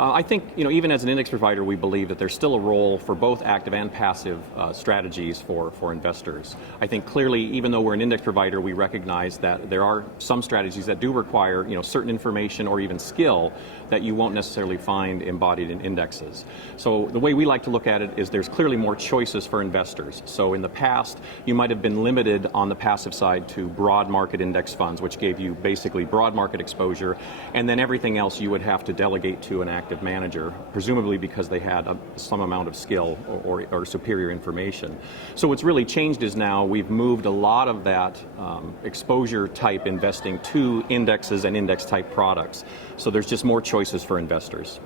I think, even as an index provider, we believe that there's still a role for both active and passive strategies for investors. I think clearly, even though we're an index provider, we recognize that there are some strategies that do require, certain information or even skill that you won't necessarily find embodied in indexes. So the way we like to look at it is there's clearly more choices for investors. So in the past, you might have been limited on the passive side to broad market index funds, which gave you basically broad market exposure, and then everything else you would have to delegate to an active manager, presumably because they had some amount of skill or superior information. So what's really changed is now we've moved a lot of that exposure type investing to indexes and index type products. So there's just more choices for investors.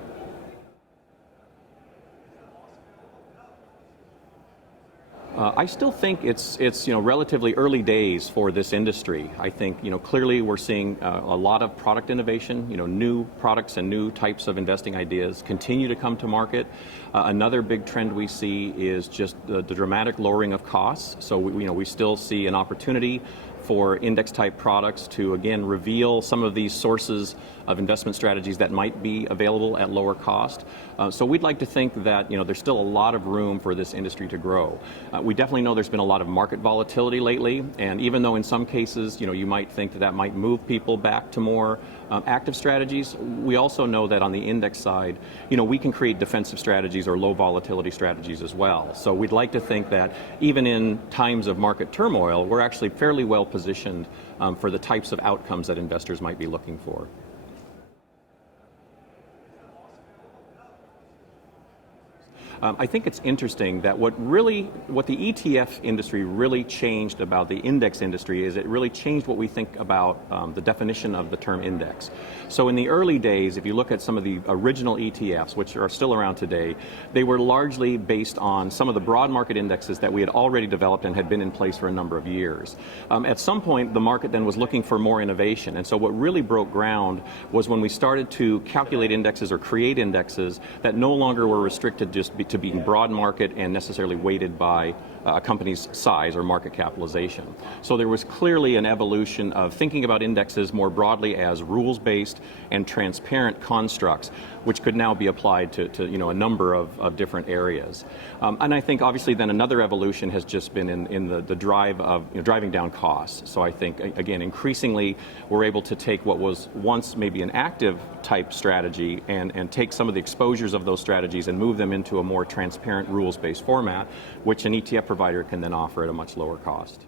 I still think it's relatively early days for this industry. I think clearly we're seeing a lot of product innovation. New products and new types of investing ideas continue to come to market. Another big trend we see is just the dramatic lowering of costs. So we still see an opportunity for index type products to again reveal some of these sources of investment strategies that might be available at lower cost. So we'd like to think that there's still a lot of room for this industry to grow. We definitely know there's been a lot of market volatility lately, and even though in some cases you might think that might move people back to more active strategies, we also know that on the index side, we can create defensive strategies or low volatility strategies as well. So we'd like to think that even in times of market turmoil, we're actually fairly well positioned for the types of outcomes that investors might be looking for. I think it's interesting that what the ETF industry really changed about the index industry is it really changed what we think about the definition of the term index. So in the early days, if you look at some of the original ETFs, which are still around today, they were largely based on some of the broad market indexes that we had already developed and had been in place for a number of years. At some point, the market then was looking for more innovation, and so what really broke ground was when we started to calculate indexes or create indexes that no longer were restricted just to being broad market and necessarily weighted by a company's size or market capitalization. So there was clearly an evolution of thinking about indexes more broadly as rules-based and transparent constructs, which could now be applied to a number of different areas. And I think obviously then another evolution has just been in the drive of driving down costs. So I think again increasingly we're able to take what was once maybe an active type strategy and take some of the exposures of those strategies and move them into a more transparent rules-based format, which an ETF provider can then offer at a much lower cost.